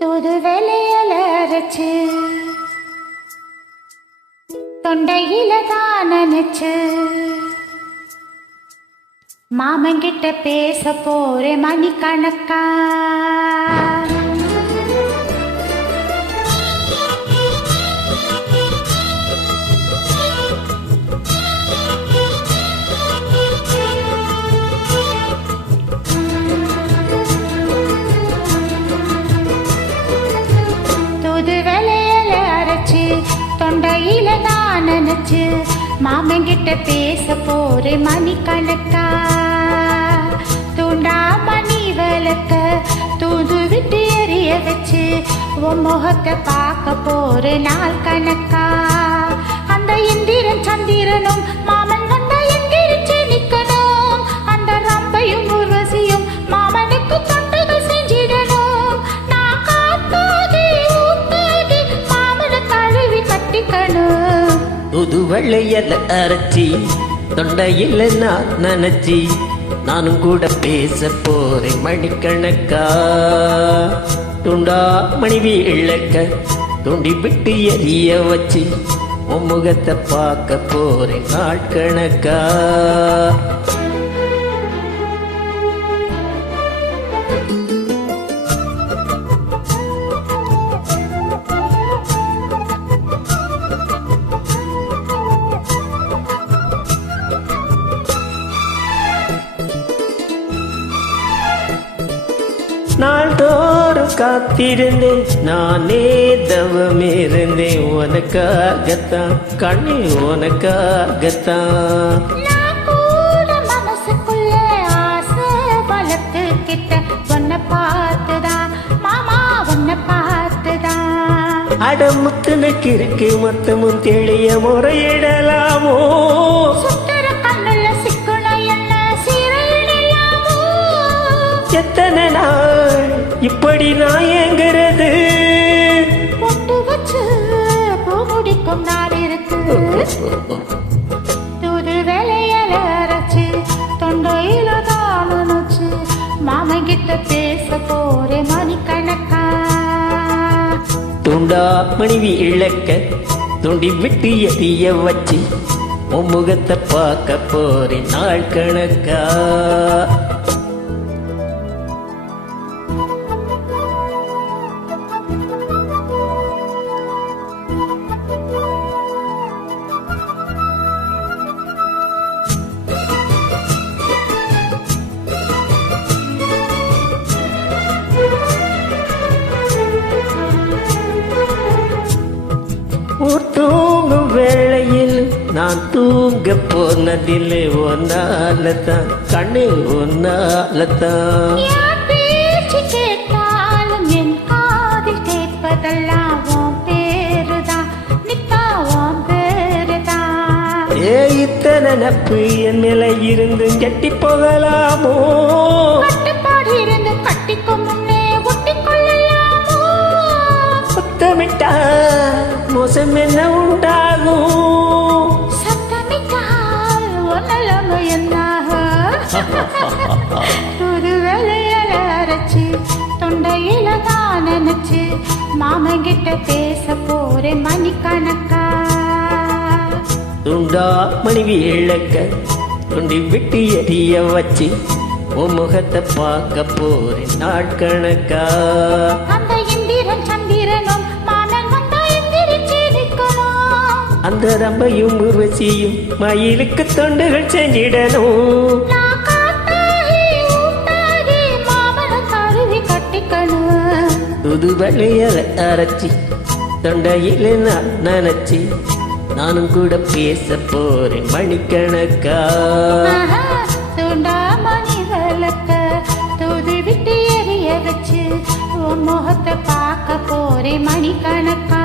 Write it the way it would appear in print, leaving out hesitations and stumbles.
தூது வேலையில அரைச்சு தொண்டையில தான் நினைச்சு மாமன்கிட்ட பேச போறேன் மணிக்கணக்கா. தூது வேலையில அரைச்சு தொண்டையில தான் நினைச்சு மாமன்கிட்ட பேச போறேன் மணிக்கணக்கா. தூண்டா மணி விளக்க தூது விட்டு எரிய வச்சு உன் முகத்தை பார்க்க போறேன் நாள் கணக்கா. அந்த இந்திரன் சந்திரனும் மாமன் வந்தா எந்திரிச்சு நிக்கணும். அந்த ரம்பையும் ஊர்வசியும் மாமனுக்கு தொண்டுகள் செஞ்சிடணும். நான் காத்தாகி ஊத்தாகி மாமனை தழுவி கட்டிக்கணும். புது வெள்ளையல அரைச்சி தொண்டையில் நான் நினைச்சி நானும் கூட பேச போறேன் மணிக்கணக்கா. துண்டா மனைவி இழக்க துண்டி விட்டு எரிய வச்சு உன் முகத்தை பார்க்க போறேன் நாள் கணக்கா. நாள்தோறும் காத்திருந்தேன் நானே தவமிருந்தேன் உனக்காகத்தான் கண்ணு உனக்காகத்தான். நான் கூட மனசுக்குள்ள ஆசை வளர்த்துக்கிட்ட உன்னை பார்த்துதான் மாமா உன்னை பார்த்துதான். அடமுத்துனுக்கு இருக்கு மொத்தமும் தெளிய முறையிடலாமோ. சுத்தர கண்ணுல சிக்குன என்ன சீரையிடலாமோ. எத்தனை நாள் இப்படி நான் ஏங்குறது. பொட்டு வச்சு பூ முடிக்கும் நாள் இருக்கு. தூது வேலையில அரைச்சு தொண்டையில தான் நினைச்சு மாமன் கிட்ட பேச போறேன் மணிக்கணக்கா. துண்டா மனைவி இழக்க துண்டி விட்டு எரிய வச்சு உன் முகத்தை பார்க்க போறேன் நாள் கணக்கா. தூங்கும் வேளையில் நான் தூங்க போனதில்லை ஒன்னாலத்தான் கண்ணு ஒன்னாலத்தான். யார் பேச்சு கேட்டாலும் என் காதில் கேட்பதெல்லாம் உன் பேருதான் நித்தா உன் பேருதான். இத்தனை நப்பு என் நிலை இருந்து கட்டி போகலாமோ. கட்டுப்பாடு இருந்து கட்டிக்கும் முன்னே ஒட்டிக்கொள்ளலாமோ. சுத்தமிட்டா மோசம் என்ன உண்டாகும். சத்தமிட்டால் ஒன்னலம என்னாக. ஒரு வேலையில அரைச்சு தொண்டையில தான் நினைச்சு மாமன் கிட்ட பேச போறேன் மணிக்கணக்கா. துண்டா மனைவி இழக்க துண்டி விட்டு எரிய வச்சு உன் முகத்தை பார்க்க போறேன் நாட்கணக்கா. அந்த இந்திரன் சந்திரனும் மாமன் வந்தா எந்திரிச்சு நிக்கணும். அந்த ரம்பையும் உருவசியும் மயிலுக்கு தொண்டுகள் செஞ்சிடணும். நான் காத்தாகி ஊத்தாகி மாமனை தழுவி கட்டிக்கணும். புது வெள்ளையல அரைச்சி தொண்டையில நான் நினைச்சி நானும் கூட பேச போறேன் மணிக்கணக்கா. தூண்டா மணி விளக்க தூது விட்டு எரிய வச்சு உன் முகத்தை பார்க்க போறேன் மணிக்கணக்கா.